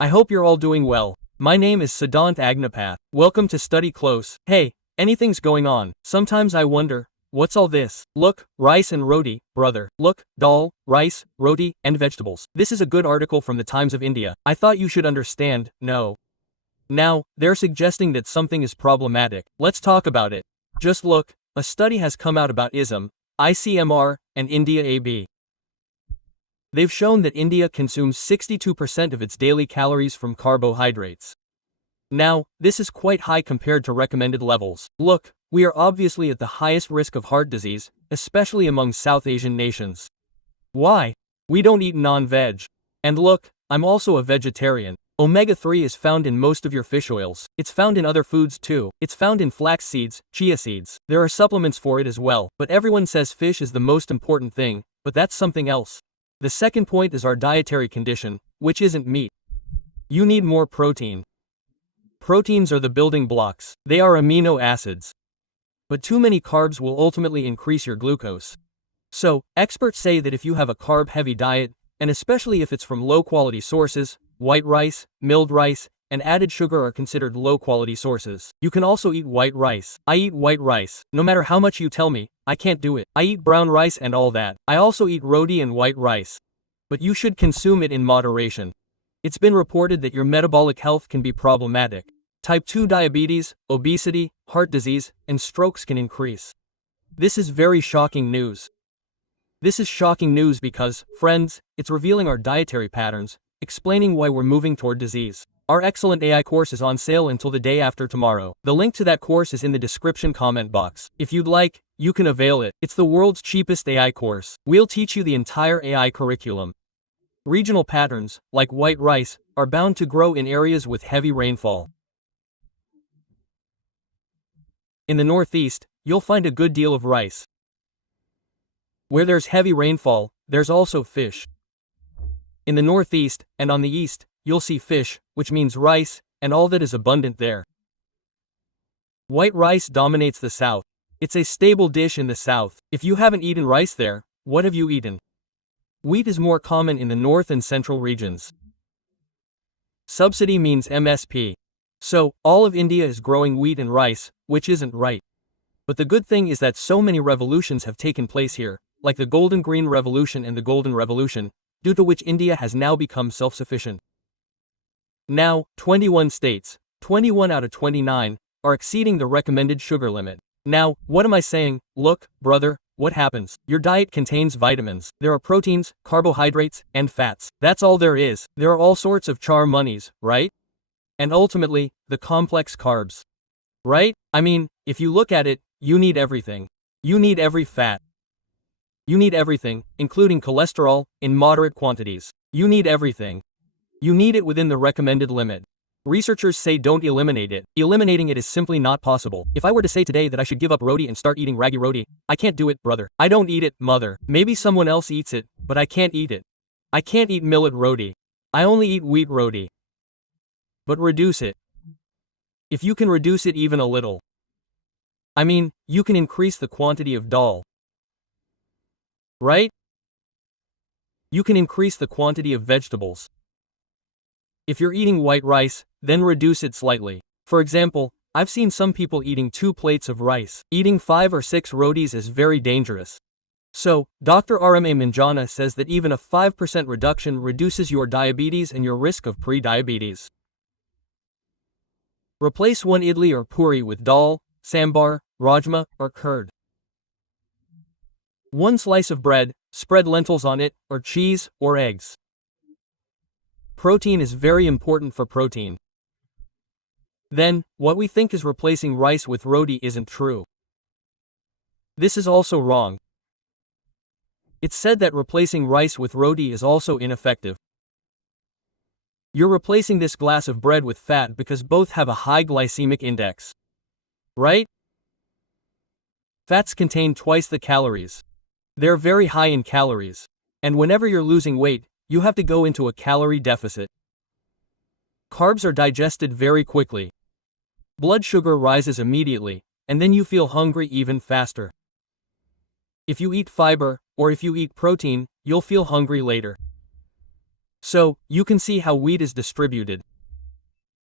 I hope you're all doing well. My name is Siddhant Agnapath. Welcome to Study Close. Hey, anything's going on. Sometimes I wonder, what's all this? Look, rice and roti, brother. Look, dal, rice, roti, and vegetables. This is a good article from the Times of India. I thought you should understand, no. Now, they're suggesting that something is problematic. Let's talk about it. Just look, a study has come out about ICMR, and India AB. They've shown that India consumes 62% of its daily calories from carbohydrates. Now, this is quite high compared to recommended levels. Look, we are obviously at the highest risk of heart disease, especially among South Asian nations. Why? We don't eat non-veg. And look, I'm also a vegetarian. Omega-3 is found in most of your fish oils. It's found in other foods too. It's found in flax seeds, chia seeds. There are supplements for it as well, but everyone says fish is the most important thing, but that's something else. The second point is our dietary condition, which isn't meat. You need more protein. Proteins are the building blocks. They are amino acids. But too many carbs will ultimately increase your glucose. So, experts say that if you have a carb-heavy diet, and especially if it's from low-quality sources, white rice, milled rice, and added sugar are considered low-quality sources. You can also eat white rice. I eat white rice. No matter how much you tell me, I can't do it. I eat brown rice and all that. I also eat roti and white rice. But you should consume it in moderation. It's been reported that your metabolic health can be problematic. Type 2 diabetes, obesity, heart disease, and strokes can increase. This is very shocking news. This is shocking news because, friends, it's revealing our dietary patterns, explaining why we're moving toward disease. Our excellent AI course is on sale until the day after tomorrow. The link to that course is in the description comment box. If you'd like, you can avail it. It's the world's cheapest AI course. We'll teach you the entire AI curriculum. Regional patterns, like white rice, are bound to grow in areas with heavy rainfall. In the Northeast, you'll find a good deal of rice. Where there's heavy rainfall, there's also fish. In the Northeast, and on the East, you'll see fish, which means rice, and all that is abundant there. White rice dominates the South. It's a staple dish in the South. If you haven't eaten rice there, what have you eaten? Wheat is more common in the North and Central regions. Subsidy means MSP. So, all of India is growing wheat and rice, which isn't right. But the good thing is that so many revolutions have taken place here, like the Golden Green Revolution and the Golden Revolution, due to which India has now become self-sufficient. Now, 21 states, 21 out of 29, are exceeding the recommended sugar limit. Now, what am I saying? Look, brother, what happens? Your diet contains vitamins. There are proteins, carbohydrates, and fats. That's all there is. There are all sorts of char monies, right? And ultimately, the complex carbs. Right? I mean, if you look at it, you need everything. You need every fat. You need everything, including cholesterol, in moderate quantities. You need everything. You need it within the recommended limit. Researchers say don't eliminate it. Eliminating it is simply not possible. If I were to say today that I should give up roti and start eating ragi roti, I can't do it, brother. I don't eat it, mother. Maybe someone else eats it, but I can't eat it. I can't eat millet roti. I only eat wheat roti. But reduce it. If you can reduce it even a little. I mean, you can increase the quantity of dal. Right? You can increase the quantity of vegetables. If you're eating white rice, then reduce it slightly. For example, I've seen some people eating 2 plates of rice. Eating 5 or 6 rotis is very dangerous. So, Dr. Rma Manjana says that even a 5% reduction reduces your diabetes and your risk of pre-diabetes. Replace 1 idli or puri with dal, sambar, rajma, or curd. 1 slice of bread, spread lentils on it, or cheese, or eggs. Protein is very important for protein. Then, what we think is replacing rice with roti isn't true. This is also wrong. It's said that replacing rice with roti is also ineffective. You're replacing this glass of bread with fat because both have a high glycemic index. Right? Fats contain twice the calories. They're very high in calories. And whenever you're losing weight, you have to go into a calorie deficit. Carbs are digested very quickly. Blood sugar rises immediately, and then you feel hungry even faster. If you eat fiber, or if you eat protein, you'll feel hungry later. So, you can see how wheat is distributed.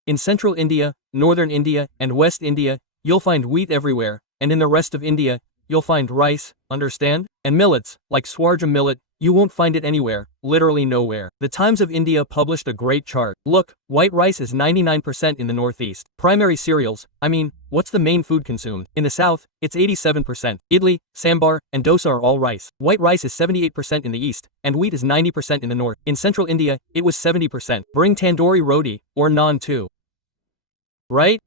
In central India, northern India, and West India, you'll find wheat everywhere, and in the rest of India, you'll find rice, understand? And millets, like Swarja millet, you won't find it anywhere, literally nowhere. The Times of India published a great chart. Look, white rice is 99% in the northeast. Primary cereals, what's the main food consumed? In the south, it's 87%. Idli, sambar, and dosa are all rice. White rice is 78% in the east, and wheat is 90% in the north. In central India, it was 70%. Bring tandoori roti, or naan too. Right?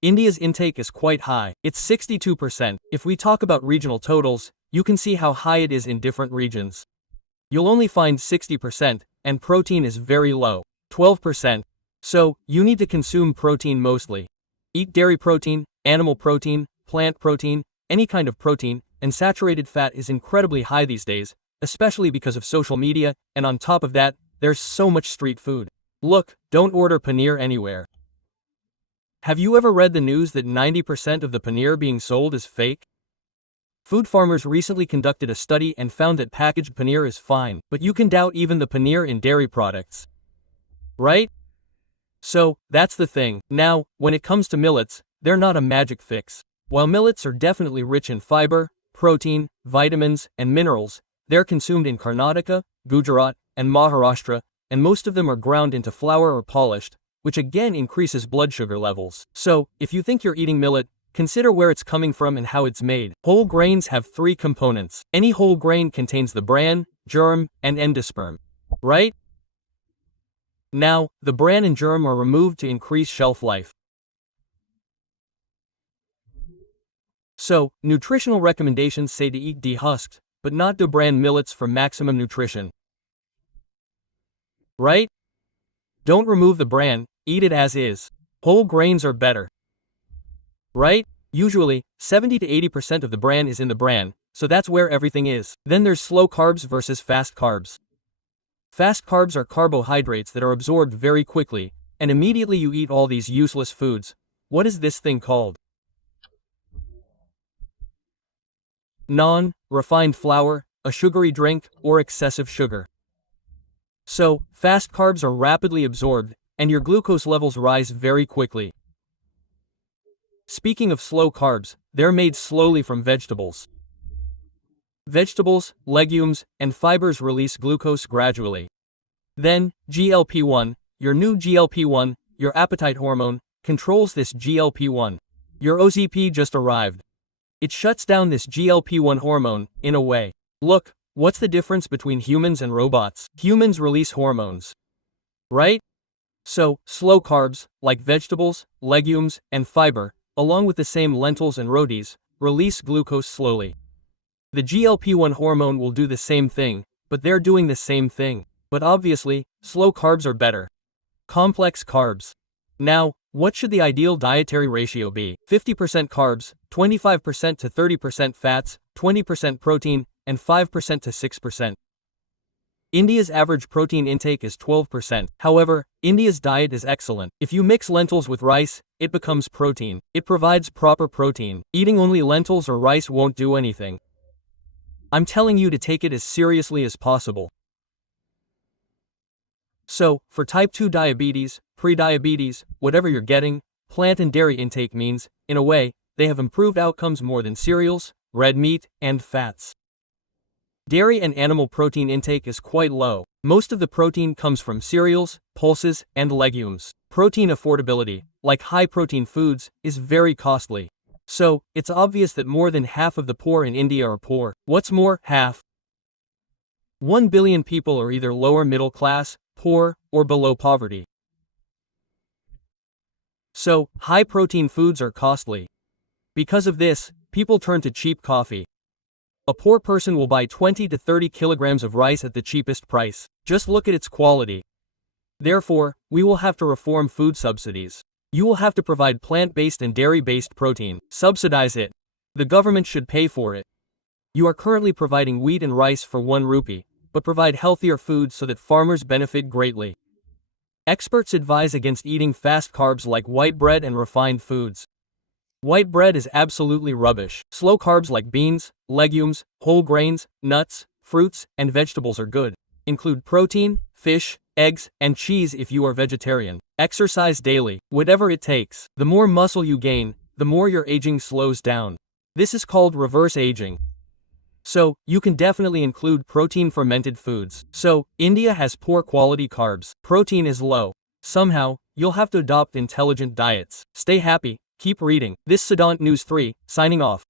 India's intake is quite high. It's 62%. If we talk about regional totals, you can see how high it is in different regions. You'll only find 60%, and protein is very low, 12%. So, you need to consume protein mostly. Eat dairy protein, animal protein, plant protein, any kind of protein, and saturated fat is incredibly high these days, especially because of social media, and on top of that, there's so much street food. Look, don't order paneer anywhere. Have you ever read the news that 90% of the paneer being sold is fake? Food farmers recently conducted a study and found that packaged paneer is fine, but you can doubt even the paneer in dairy products. Right? So, that's the thing. Now, when it comes to millets, they're not a magic fix. While millets are definitely rich in fiber, protein, vitamins, and minerals, they're consumed in Karnataka, Gujarat, and Maharashtra, and most of them are ground into flour or polished, which again increases blood sugar levels. So, if you think you're eating millet, consider where it's coming from and how it's made. Whole grains have 3 components. Any whole grain contains the bran, germ, and endosperm. Right? Now, the bran and germ are removed to increase shelf life. So, nutritional recommendations say to eat dehusked, but not debran millets for maximum nutrition. Right? Don't remove the bran, eat it as is. Whole grains are better. Right? Usually, 70 to 80% of the bran is in the bran, so that's where everything is. Then there's slow carbs versus fast carbs. Fast carbs are carbohydrates that are absorbed very quickly, and immediately you eat all these useless foods. What is this thing called? Naan, refined flour, a sugary drink, or excessive sugar. So, fast carbs are rapidly absorbed, and your glucose levels rise very quickly. Speaking of slow carbs, they're made slowly from vegetables. Vegetables, legumes, and fibers release glucose gradually. Then, GLP-1, your new GLP-1, your appetite hormone, controls this GLP-1. Your OZP just arrived. It shuts down this GLP-1 hormone, in a way. Look, what's the difference between humans and robots? Humans release hormones. Right? So, slow carbs, like vegetables, legumes, and fiber, along with the same lentils and rotis, release glucose slowly. The GLP-1 hormone will do the same thing, but they're doing the same thing. But obviously, slow carbs are better. Complex carbs. Now, what should the ideal dietary ratio be? 50% carbs, 25% to 30% fats, 20% protein, and 5% to 6%. India's average protein intake is 12%. However, India's diet is excellent. If you mix lentils with rice, it becomes protein. It provides proper protein. Eating only lentils or rice won't do anything. I'm telling you to take it as seriously as possible. So, for type 2 diabetes, pre-diabetes, whatever you're getting, plant and dairy intake means, in a way, they have improved outcomes more than cereals, red meat, and fats. Dairy and animal protein intake is quite low. Most of the protein comes from cereals, pulses, and legumes. Protein affordability, like high-protein foods, is very costly. So, it's obvious that more than half of the poor in India are poor. What's more, half. 1 billion people are either lower middle class, poor, or below poverty. So, high-protein foods are costly. Because of this, people turn to cheap coffee. A poor person will buy 20 to 30 kilograms of rice at the cheapest price. Just look at its quality. Therefore, we will have to reform food subsidies. You will have to provide plant-based and dairy-based protein. Subsidize it. The government should pay for it. You are currently providing wheat and rice for 1 rupee, but provide healthier foods so that farmers benefit greatly. Experts advise against eating fast carbs like white bread and refined foods. White bread is absolutely rubbish. Slow carbs like beans, legumes, whole grains, nuts, fruits, and vegetables are good. Include protein, fish, eggs, and cheese if you are vegetarian. Exercise daily, whatever it takes. The more muscle you gain, the more your aging slows down. This is called reverse aging. So, you can definitely include protein fermented foods. So, India has poor quality carbs. Protein is low. Somehow, you'll have to adopt intelligent diets. Stay happy, keep reading. This Siddhant News 3, signing off.